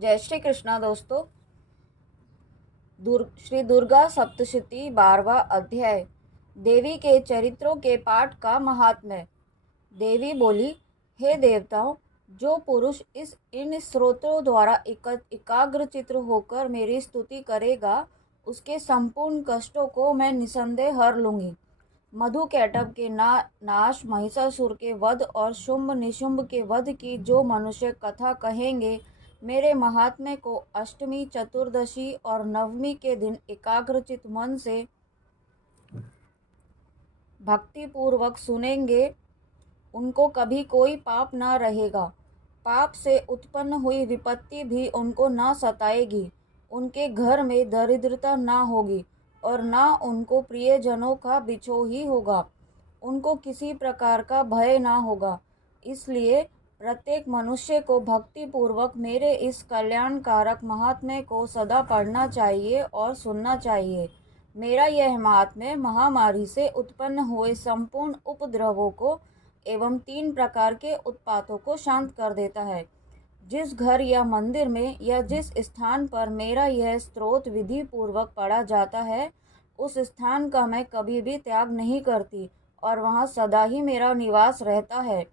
जय श्री कृष्णा दोस्तों। श्री दुर्गा सप्तशती 12वां अध्याय। देवी के चरित्रों के पाठ का महात्म्य। देवी बोली, हे देवताओं, जो पुरुष इन स्रोतों द्वारा एकाग्र चित्र होकर मेरी स्तुति करेगा, उसके संपूर्ण कष्टों को मैं निसंदेह हर लूंगी। मधु कैटभ के नाश, महिषासुर के वध और शुंभ निशुंभ के वध की जो मनुष्य कथा कहेंगे, मेरे महात्म्य को अष्टमी, चतुर्दशी और नवमी के दिन एकाग्रचित मन से भक्ति पूर्वक सुनेंगे, उनको कभी कोई पाप न रहेगा। पाप से उत्पन्न हुई विपत्ति भी उनको न सताएगी। उनके घर में दरिद्रता न होगी और न उनको प्रियजनों का बिछोह ही होगा। उनको किसी प्रकार का भय न होगा। इसलिए प्रत्येक मनुष्य को भक्ति पूर्वक मेरे इस कल्याणकारक महात्म्य को सदा पढ़ना चाहिए और सुनना चाहिए। मेरा यह महात्म्य महामारी से उत्पन्न हुए संपूर्ण उपद्रवों को एवं 3 प्रकार के उत्पातों को शांत कर देता है। जिस घर या मंदिर में या जिस स्थान पर मेरा यह स्तोत्र विधि पूर्वक पढ़ा जाता है, उस स्थान का मैं कभी भी त्याग नहीं करती और वहाँ सदा ही मेरा निवास रहता है।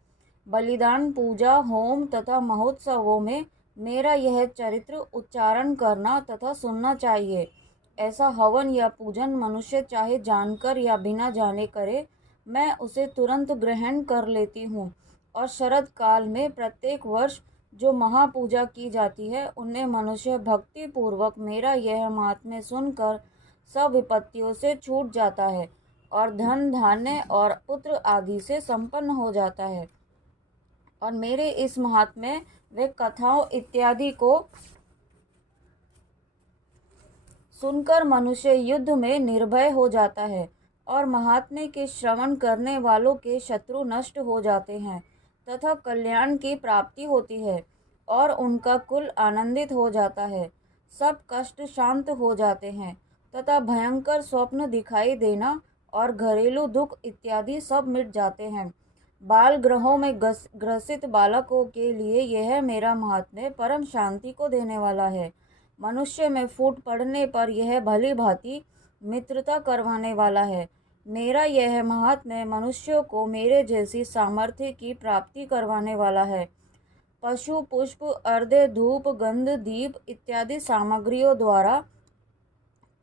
बलिदान, पूजा, होम तथा महोत्सवों में मेरा यह चरित्र उच्चारण करना तथा सुनना चाहिए। ऐसा हवन या पूजन मनुष्य चाहे जानकर या बिना जाने करे, मैं उसे तुरंत ग्रहण कर लेती हूँ। और शरद काल में प्रत्येक वर्ष जो महापूजा की जाती है, उनमें मनुष्य भक्ति पूर्वक मेरा यह महात्म्य सुनकर सब विपत्तियों से छूट जाता है और धन, धान्य और पुत्र आदि से संपन्न हो जाता है। और मेरे इस महात्म्य व कथाओं इत्यादि को सुनकर मनुष्य युद्ध में निर्भय हो जाता है और महात्म्य के श्रवण करने वालों के शत्रु नष्ट हो जाते हैं तथा कल्याण की प्राप्ति होती है और उनका कुल आनंदित हो जाता है। सब कष्ट शांत हो जाते हैं तथा भयंकर स्वप्न दिखाई देना और घरेलू दुख इत्यादि सब मिट जाते हैं। बाल ग्रहों में ग्रसित बालकों के लिए यह मेरा महात्म्य परम शांति को देने वाला है। मनुष्य में फूट पड़ने पर यह भली भांति मित्रता करवाने वाला है। मेरा यह महात्म्य मनुष्यों को मेरे जैसी सामर्थ्य की प्राप्ति करवाने वाला है। पशु, पुष्प, अर्घ्य, धूप, गंध, दीप इत्यादि सामग्रियों द्वारा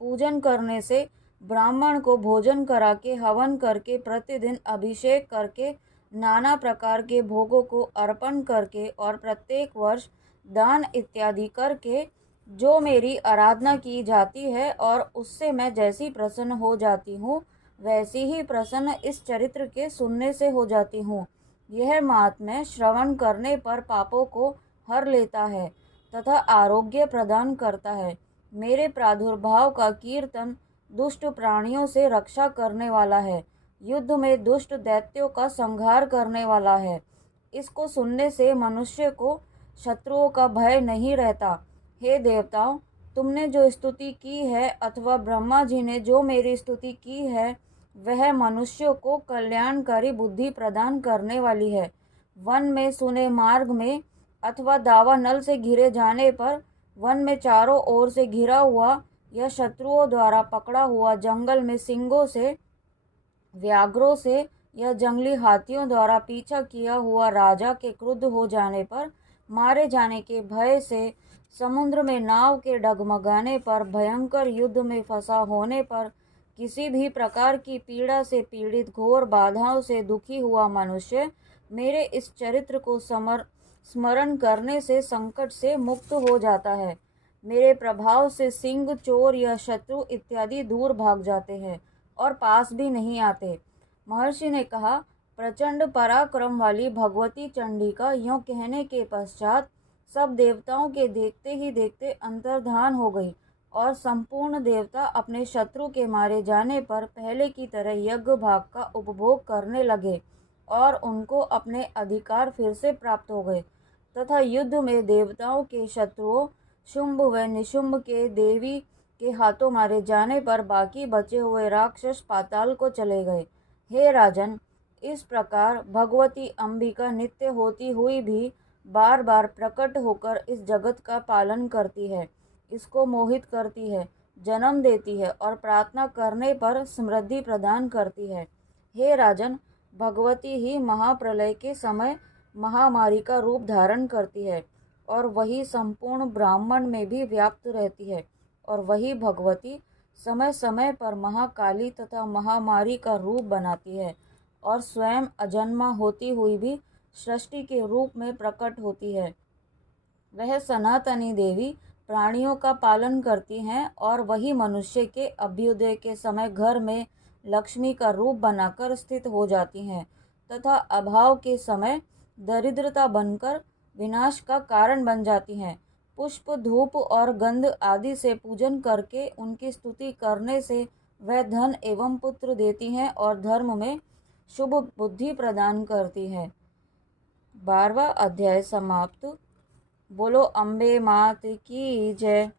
पूजन करने से, ब्राह्मण को भोजन करा के, हवन करके, प्रतिदिन अभिषेक करके, नाना प्रकार के भोगों को अर्पण करके और प्रत्येक वर्ष दान इत्यादि करके जो मेरी आराधना की जाती है और उससे मैं जैसी प्रसन्न हो जाती हूँ, वैसी ही प्रसन्न इस चरित्र के सुनने से हो जाती हूँ। यह महात्म्य श्रवण करने पर पापों को हर लेता है तथा आरोग्य प्रदान करता है। मेरे प्रादुर्भाव का कीर्तन दुष्ट प्राणियों से रक्षा करने वाला है, युद्ध में दुष्ट दैत्यों का संहार करने वाला है। इसको सुनने से मनुष्य को शत्रुओं का भय नहीं रहता। हे देवताओं, तुमने जो स्तुति की है अथवा ब्रह्मा जी ने जो मेरी स्तुति की है, वह मनुष्यों को कल्याणकारी बुद्धि प्रदान करने वाली है। वन में सुने मार्ग में अथवा दावानल से घिरे जाने पर, वन में चारों ओर से घिरा हुआ या शत्रुओं द्वारा पकड़ा हुआ, जंगल में सिंहों से, व्याघ्रों से या जंगली हाथियों द्वारा पीछा किया हुआ राजा के क्रुद्ध हो जाने पर, मारे जाने के भय से, समुद्र में नाव के डगमगाने पर, भयंकर युद्ध में फंसा होने पर, किसी भी प्रकार की पीड़ा से पीड़ित, घोर बाधाओं से दुखी हुआ मनुष्य मेरे इस चरित्र को स्मरण करने से संकट से मुक्त हो जाता है। मेरे प्रभाव से सिंह, चोर या शत्रु इत्यादि दूर भाग जाते हैं और पास भी नहीं आते। महर्षि ने कहा, प्रचंड पराक्रम वाली भगवती चंडिका यों कहने के पश्चात सब देवताओं के देखते ही देखते अंतर्धान हो गई और संपूर्ण देवता अपने शत्रु के मारे जाने पर पहले की तरह यज्ञ भाग का उपभोग करने लगे और उनको अपने अधिकार फिर से प्राप्त हो गए तथा युद्ध में देवताओं के शत्रुओं शुंभ व निशुंभ के देवी के हाथों मारे जाने पर बाकी बचे हुए राक्षस पाताल को चले गए। हे राजन, इस प्रकार भगवती अंबिका नित्य होती हुई भी बार बार प्रकट होकर इस जगत का पालन करती है, इसको मोहित करती है, जन्म देती है और प्रार्थना करने पर समृद्धि प्रदान करती है। हे राजन, भगवती ही महाप्रलय के समय महामारी का रूप धारण करती है और वही संपूर्ण ब्राह्मण में भी व्याप्त रहती है, और वही भगवती समय समय पर महाकाली तथा महामारी का रूप बनाती है और स्वयं अजन्मा होती हुई भी सृष्टि के रूप में प्रकट होती है। वह सनातनी देवी प्राणियों का पालन करती हैं और वही मनुष्य के अभ्युदय के समय घर में लक्ष्मी का रूप बनाकर स्थित हो जाती हैं तथा अभाव के समय दरिद्रता बनकर विनाश का कारण बन जाती हैं। पुष्प, धूप और गंध आदि से पूजन करके उनकी स्तुति करने से वह धन एवं पुत्र देती हैं और धर्म में शुभ बुद्धि प्रदान करती है। 12वां अध्याय समाप्त। बोलो अम्बे मात की जय।